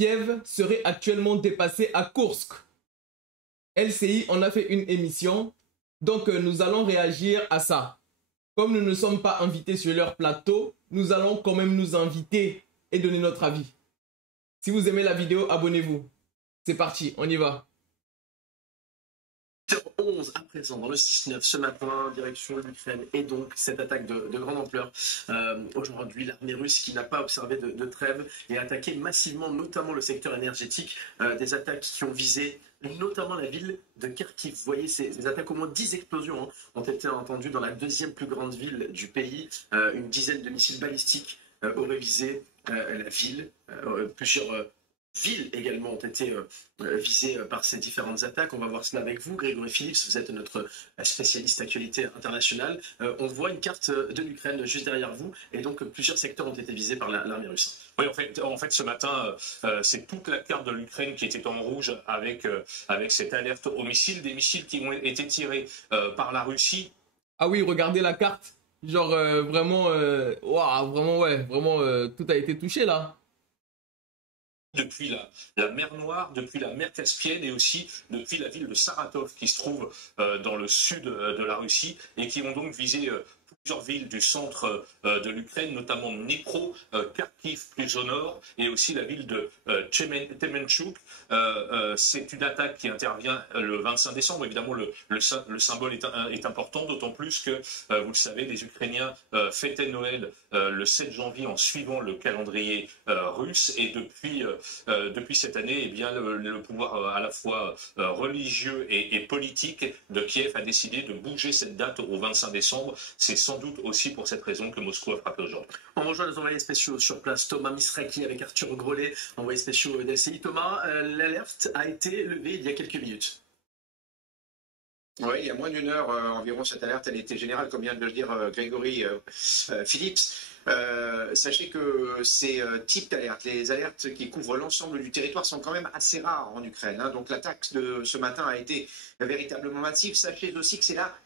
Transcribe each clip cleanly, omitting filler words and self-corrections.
Kiev serait actuellement dépassé à Koursk. LCI, on a fait une émission, donc nous allons réagir à ça. Comme nous ne sommes pas invités sur leur plateau, nous allons quand même nous inviter et donner notre avis. Si vous aimez la vidéo, abonnez-vous. C'est parti, on y va. 11 à présent dans le 6-9 ce matin, direction l'Ukraine, et donc cette attaque de grande ampleur. Aujourd'hui, l'armée russe qui n'a pas observé de trêve et a attaqué massivement, notamment le secteur énergétique, des attaques qui ont visé notamment la ville de Kharkiv. Vous voyez, ces attaques, au moins 10 explosions ont été entendues dans la deuxième plus grande ville du pays. Une dizaine de missiles balistiques auraient visé la ville, plusieurs villes également ont été visées par ces différentes attaques. On va voir cela avec vous, Grégory Phillips, vous êtes notre spécialiste actualité internationale. On voit une carte de l'Ukraine juste derrière vous, et donc plusieurs secteurs ont été visés par l'armée russe. Oui, en fait, ce matin, c'est toute la carte de l'Ukraine qui était en rouge avec cette alerte aux missiles, des missiles qui ont été tirés par la Russie. Ah oui, regardez la carte. Genre vraiment, waouh, vraiment, ouais, vraiment, tout a été touché là. Depuis la mer Noire, depuis la mer Caspienne et aussi depuis la ville de Saratov qui se trouve dans le sud de la Russie et qui ont donc visé plusieurs villes du centre de l'Ukraine, notamment Dnipro, Kharkiv plus au nord et aussi la ville de Temenchuk. C'est une attaque qui intervient le 25 décembre. Évidemment, le symbole est important, d'autant plus que, vous le savez, les Ukrainiens fêtaient Noël le 7 janvier en suivant le calendrier russe. Et depuis cette année, eh bien, le pouvoir à la fois religieux et politique de Kiev a décidé de bouger cette date au 25 décembre. C'est sans doute aussi pour cette raison que Moscou a frappé aujourd'hui. On rejoint les envoyés spéciaux sur place, Thomas Misraki avec Arthur Grelet, envoyé spéciaux d'LCI. Thomas, l'alerte a été levée il y a quelques minutes. Oui, il y a moins d'une heure environ, cette alerte, elle était générale, comme vient de le dire Grégory Phillips. Sachez que ces types d'alertes, les alertes qui couvrent l'ensemble du territoire, sont quand même assez rares en Ukraine. Donc l'attaque de ce matin a été véritablement massive. Sachez aussi que c'est la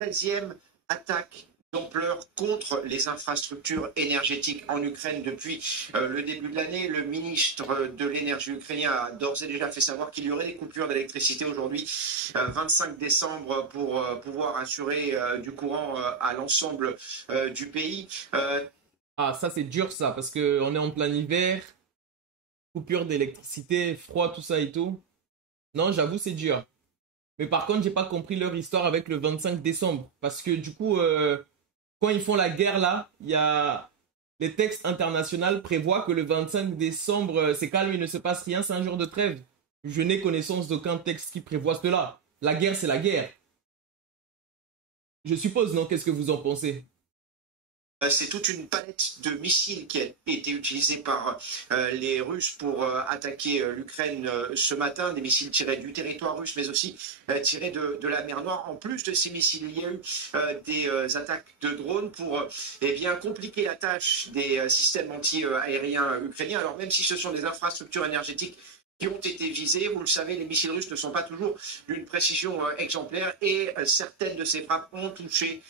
13e attaque d'ampleur contre les infrastructures énergétiques en Ukraine depuis le début de l'année. Le ministre de l'énergie ukrainien a d'ores et déjà fait savoir qu'il y aurait des coupures d'électricité aujourd'hui, 25 décembre, pour pouvoir assurer du courant à l'ensemble du pays. Ah, ça c'est dur ça, parce qu'on est en plein hiver, coupure d'électricité, froid, tout ça et tout. Non, j'avoue, c'est dur. Mais par contre, j'ai pas compris leur histoire avec le 25 décembre. Parce que du coup, quand ils font la guerre là, il y a... Les textes internationaux prévoient que le 25 décembre, c'est calme, il ne se passe rien, c'est un jour de trêve. Je n'ai connaissance d'aucun texte qui prévoit cela. La guerre, c'est la guerre. Je suppose, non? Qu'est-ce que vous en pensez? C'est toute une palette de missiles qui a été utilisée par les Russes pour attaquer l'Ukraine ce matin, des missiles tirés du territoire russe, mais aussi tirés de la mer Noire. En plus de ces missiles, il y a eu des attaques de drones pour eh bien, compliquer la tâche des systèmes anti-aériens ukrainiens. Alors même si ce sont des infrastructures énergétiques qui ont été visés. Vous le savez, les missiles russes ne sont pas toujours d'une précision exemplaire et certaines de ces frappes ont touché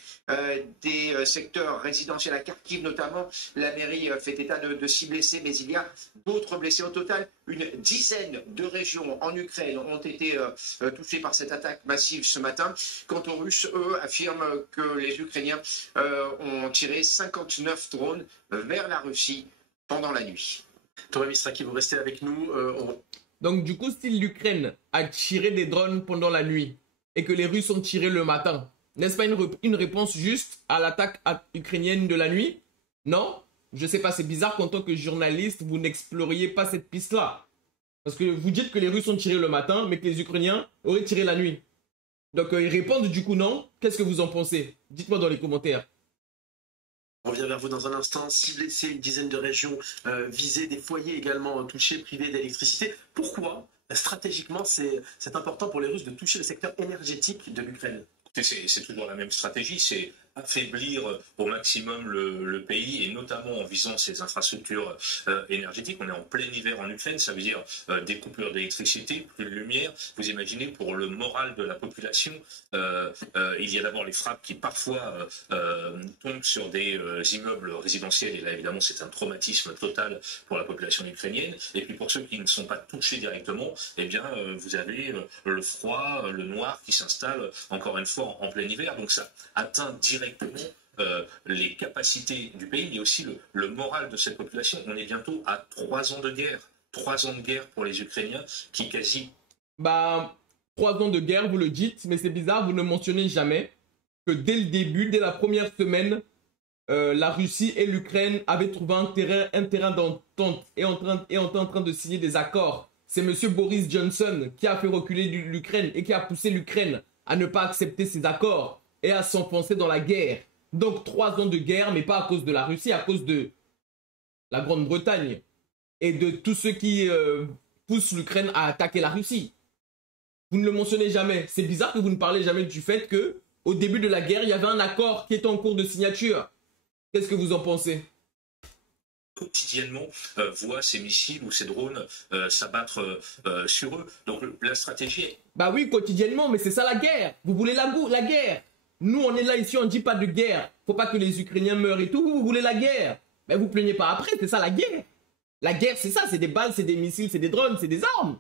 des secteurs résidentiels à Kharkiv notamment. La mairie fait état de 6 blessés, mais il y a d'autres blessés. Au total, une dizaine de régions en Ukraine ont été touchées par cette attaque massive ce matin. Quant aux Russes, eux, affirment que les Ukrainiens ont tiré 59 drones vers la Russie pendant la nuit. Thomas Misraki, vous restez avec nous. Donc du coup, si l'Ukraine a tiré des drones pendant la nuit et que les Russes ont tiré le matin, n'est-ce pas une réponse juste à l'attaque ukrainienne de la nuit? Non? Je sais pas, c'est bizarre qu'en tant que journaliste, vous n'exploriez pas cette piste-là. Parce que vous dites que les Russes ont tiré le matin, mais que les Ukrainiens auraient tiré la nuit. Donc ils répondent du coup non. Qu'est-ce que vous en pensez? Dites-moi dans les commentaires. On revient vers vous dans un instant. 6 blessés, une dizaine de régions visées, des foyers également touchés, privés d'électricité. Pourquoi, stratégiquement, c'est important pour les Russes de toucher le secteur énergétique de l'Ukraine? C'est toujours la même stratégie, c'est affaiblir au maximum le pays, et notamment en visant ses infrastructures énergétiques. On est en plein hiver en Ukraine, ça veut dire des coupures d'électricité, plus de lumière. Vous imaginez, pour le moral de la population, il y a d'abord les frappes qui parfois tombent sur des immeubles résidentiels, et là évidemment c'est un traumatisme total pour la population ukrainienne. Et puis pour ceux qui ne sont pas touchés directement, eh bien vous avez le froid, le noir qui s'installe encore une fois en plein hiver. Donc ça atteint directement les capacités du pays, mais aussi le moral de cette population. On est bientôt à 3 ans de guerre. 3 ans de guerre pour les Ukrainiens qui quasi... Bah, 3 ans de guerre, vous le dites, mais c'est bizarre, vous ne mentionnez jamais que dès le début, dès la première semaine, la Russie et l'Ukraine avaient trouvé un terrain d'entente et étaient en train de signer des accords. C'est M. Boris Johnson qui a fait reculer l'Ukraine et qui a poussé l'Ukraine à ne pas accepter ces accords et à s'enfoncer dans la guerre. Donc 3 ans de guerre, mais pas à cause de la Russie, à cause de la Grande-Bretagne et de tous ceux qui poussent l'Ukraine à attaquer la Russie. Vous ne le mentionnez jamais. C'est bizarre que vous ne parlez jamais du fait que au début de la guerre, il y avait un accord qui était en cours de signature. Qu'est-ce que vous en pensez? Quotidiennement voient ces missiles ou ces drones s'abattre sur eux. Donc la stratégie est... Bah oui, quotidiennement, mais c'est ça la guerre. Vous voulez la guerre. Nous, on est là ici, on ne dit pas de guerre. Faut pas que les Ukrainiens meurent et tout. Vous voulez la guerre. Mais vous plaignez pas après, c'est ça la guerre. La guerre, c'est ça, c'est des balles, c'est des missiles, c'est des drones, c'est des armes.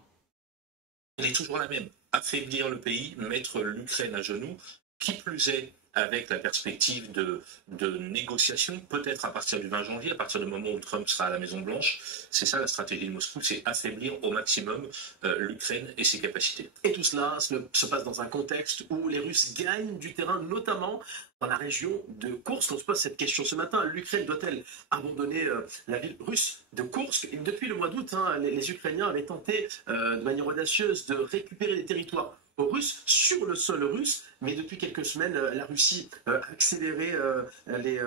Elle est toujours la même. Affaiblir le pays, mettre l'Ukraine à genoux, qui plus est avec la perspective de négociations, peut-être à partir du 20 janvier, à partir du moment où Trump sera à la Maison-Blanche. C'est ça la stratégie de Moscou, c'est affaiblir au maximum l'Ukraine et ses capacités. Et tout cela se passe dans un contexte où les Russes gagnent du terrain, notamment dans la région de Koursk. On se pose cette question ce matin. L'Ukraine doit-elle abandonner la ville russe de Koursk? Et depuis le mois d'août, les Ukrainiens avaient tenté de manière audacieuse de récupérer des territoires russes sur le sol russe, mais depuis quelques semaines, la Russie a accéléré les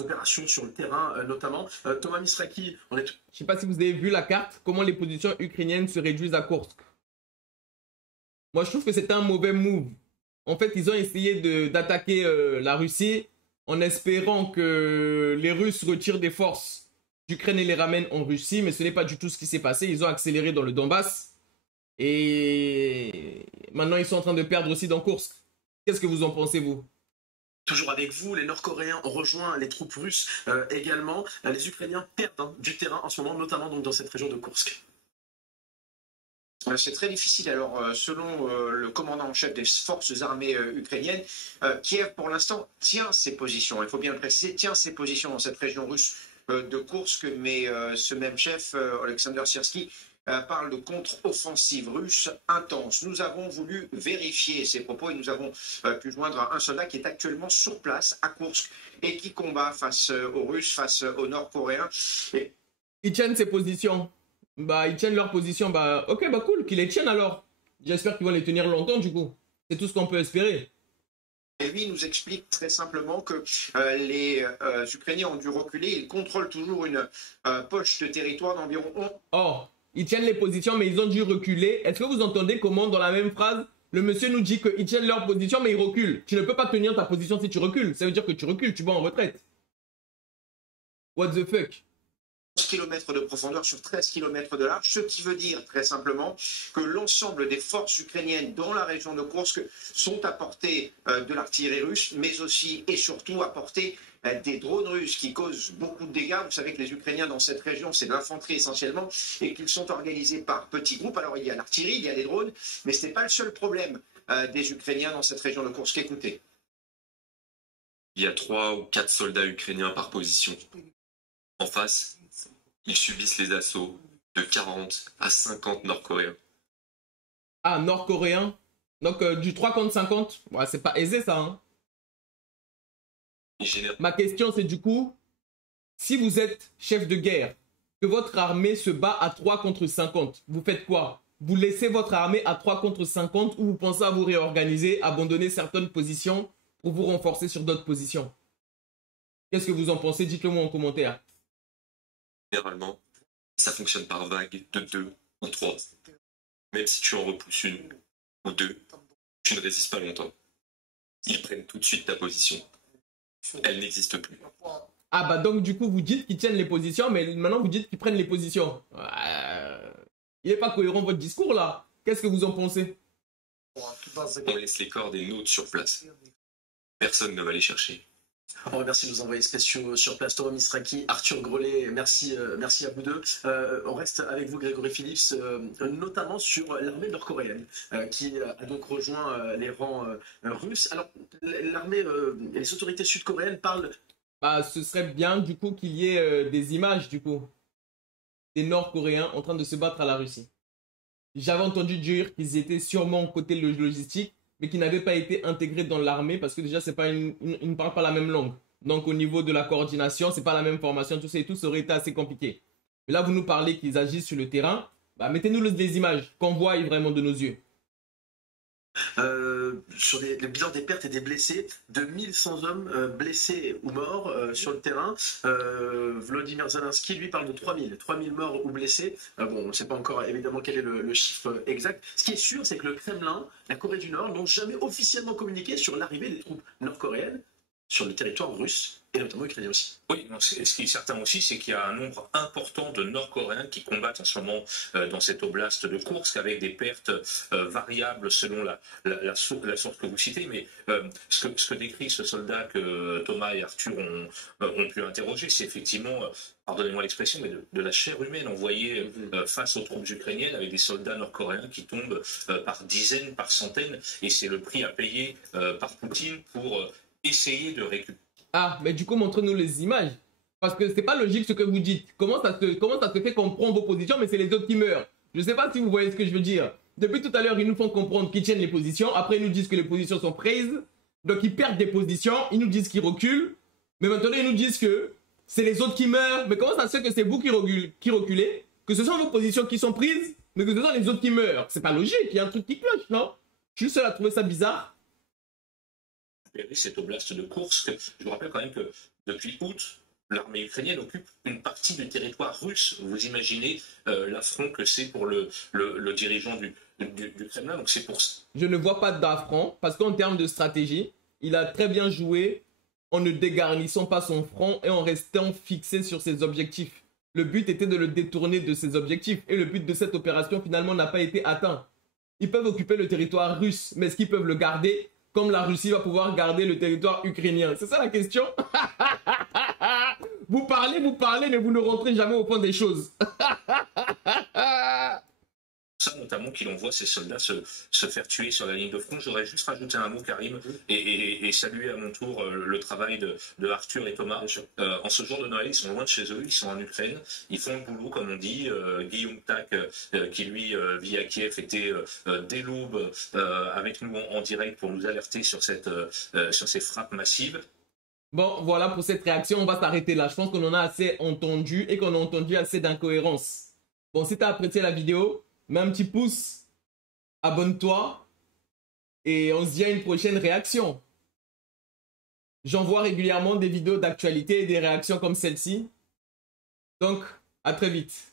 opérations sur le terrain, notamment. Thomas Misraki, on est... Je ne sais pas si vous avez vu la carte, comment les positions ukrainiennes se réduisent à Kursk. Moi, je trouve que c'est un mauvais move. En fait, ils ont essayé d'attaquer la Russie en espérant que les Russes retirent des forces d'Ukraine et les ramènent en Russie, mais ce n'est pas du tout ce qui s'est passé. Ils ont accéléré dans le Donbass. Et maintenant, ils sont en train de perdre aussi dans Kursk. Qu'est-ce que vous en pensez, vous? Toujours avec vous, les Nord-Coréens ont rejoint les troupes russes également. Les Ukrainiens perdent du terrain en ce moment, notamment donc, dans cette région de Kursk. C'est très difficile. Alors, selon le commandant en chef des forces armées ukrainiennes, Kiev, pour l'instant, tient ses positions. Il faut bien le préciser, tient ses positions dans cette région russe de Kursk, mais ce même chef, Alexander Syrski, parle de contre-offensive russe intense. Nous avons voulu vérifier ces propos et nous avons pu joindre un soldat qui est actuellement sur place à Kursk et qui combat face aux Russes, face aux Nord-Coréens. Et... Ils tiennent ses positions. Bah, ils tiennent leur position. Bah, ok, bah cool, qu'ils les tiennent alors. J'espère qu'ils vont les tenir longtemps du coup. C'est tout ce qu'on peut espérer. Et lui nous explique très simplement que les Ukrainiens ont dû reculer. Ils contrôlent toujours une poche de territoire d'environ 11. Oh, ils tiennent les positions, mais ils ont dû reculer. Est-ce que vous entendez comment, dans la même phrase, le monsieur nous dit qu'ils tiennent leur position, mais ils reculent? Tu ne peux pas tenir ta position si tu recules. Ça veut dire que tu recules, tu vas en retraite. What the fuck? Km de profondeur sur 13 km de large, ce qui veut dire très simplement que l'ensemble des forces ukrainiennes dans la région de Kursk sont à portée de l'artillerie russe, mais aussi et surtout à portée des drones russes qui causent beaucoup de dégâts. Vous savez que les Ukrainiens dans cette région, c'est de l'infanterie essentiellement, et qu'ils sont organisés par petits groupes. Alors il y a l'artillerie, il y a les drones, mais ce n'est pas le seul problème des Ukrainiens dans cette région de Kursk. Écoutez. Il y a 3 ou 4 soldats ukrainiens par position. En face, ils subissent les assauts de 40 à 50 Nord-Coréens. Ah, Nord-Coréens. Donc du 3 contre 50, ouais, c'est pas aisé ça. Hein. Ma question c'est du coup, si vous êtes chef de guerre, que votre armée se bat à 3 contre 50, vous faites quoi? Vous laissez votre armée à 3 contre 50 ou vous pensez à vous réorganiser, abandonner certaines positions pour vous renforcer sur d'autres positions? Qu'est-ce que vous en pensez? Dites-le moi en commentaire. Généralement, ça fonctionne par vague de 2 ou 3. Même si tu en repousses une ou deux, tu ne résistes pas longtemps. Ils prennent tout de suite ta position. Elle n'existe plus. Ah bah donc du coup vous dites qu'ils tiennent les positions, mais maintenant vous dites qu'ils prennent les positions. Il n'est pas cohérent votre discours là. Qu'est-ce que vous en pensez? On laisse les corps des nôtres sur place. Personne ne va les chercher. On remercie nos envoyés spéciaux sur place, Thomas Misraki, Arthur Grelet, merci à vous deux. On reste avec vous, Grégory Phillips, notamment sur l'armée nord-coréenne qui a donc rejoint les rangs russes. Alors, l'armée et les autorités sud-coréennes parlent... Bah, ce serait bien du coup qu'il y ait des images du coup des Nord-Coréens en train de se battre à la Russie. J'avais entendu dire qu'ils étaient sûrement côté logistique, mais qui n'avaient pas été intégrés dans l'armée parce que déjà ils ne parlent pas la même langue. Donc au niveau de la coordination, c'est pas la même formation, tout ça et tout, ça aurait été assez compliqué. Mais là, vous nous parlez qu'ils agissent sur le terrain, bah, mettez-nous des images qu'on voit vraiment de nos yeux. Sur le bilan des pertes et des blessés, de 1100 hommes blessés ou morts sur le terrain. Volodymyr Zelensky, lui, parle de 3000 morts ou blessés. Bon, on ne sait pas encore évidemment quel est le chiffre exact. Ce qui est sûr, c'est que le Kremlin, la Corée du Nord, n'ont jamais officiellement communiqué sur l'arrivée des troupes nord-coréennes sur le territoire russe, et notamment ukrainien aussi. Oui, ce qui est certain aussi, c'est qu'il y a un nombre important de Nord-Coréens qui combattent en ce moment dans cette oblast de Koursk, avec des pertes variables selon la source que vous citez. Mais ce que décrit ce soldat que Thomas et Arthur ont pu interroger, c'est effectivement, pardonnez-moi l'expression, mais de la chair humaine envoyée face aux troupes ukrainiennes, avec des soldats nord-coréens qui tombent par dizaines, par centaines, et c'est le prix à payer par Poutine pour essayer de récupérer. Ah, mais du coup, montrez-nous les images. Parce que c'est pas logique ce que vous dites. Comment ça se fait qu'on prend vos positions, mais c'est les autres qui meurent? Je sais pas si vous voyez ce que je veux dire. Depuis tout à l'heure, ils nous font comprendre qu'ils tiennent les positions. Après, ils nous disent que les positions sont prises. Donc, ils perdent des positions. Ils nous disent qu'ils reculent. Mais maintenant, ils nous disent que c'est les autres qui meurent. Mais comment ça se fait que c'est vous qui reculez? Que ce sont vos positions qui sont prises, mais que ce sont les autres qui meurent? C'est pas logique. Il y a un truc qui cloche, non? Je suis seul à trouver ça bizarre. Cette oblast de Koursk. Je vous rappelle quand même que depuis août, l'armée ukrainienne occupe une partie du territoire russe. Vous imaginez l'affront que c'est pour le dirigeant du Kremlin. Donc c'est pour ça. Je ne vois pas d'affront parce qu'en termes de stratégie, il a très bien joué en ne dégarnissant pas son front et en restant fixé sur ses objectifs. Le but était de le détourner de ses objectifs et le but de cette opération finalement n'a pas été atteint. Ils peuvent occuper le territoire russe, mais est-ce qu'ils peuvent le garder comme la Russie va pouvoir garder le territoire ukrainien? C'est ça la question. Vous parlez, mais vous ne rentrez jamais au fond des choses. Ça, notamment qu'il envoie ses soldats se faire tuer sur la ligne de front. J'aurais juste rajouté un mot, Karim, et saluer à mon tour le travail de Arthur et Thomas. En ce jour de Noël, ils sont loin de chez eux, ils sont en Ukraine, ils font le boulot, comme on dit. Guillaume Tac, qui lui vit à Kiev, était dès l'aube avec nous en direct pour nous alerter sur ces frappes massives. Bon, voilà pour cette réaction, on va s'arrêter là. Je pense qu'on en a assez entendu et qu'on a entendu assez d'incohérences. Bon, si tu as apprécié la vidéo, mets un petit pouce, abonne-toi et on se dit à une prochaine réaction. J'envoie régulièrement des vidéos d'actualité et des réactions comme celle-ci. Donc, à très vite.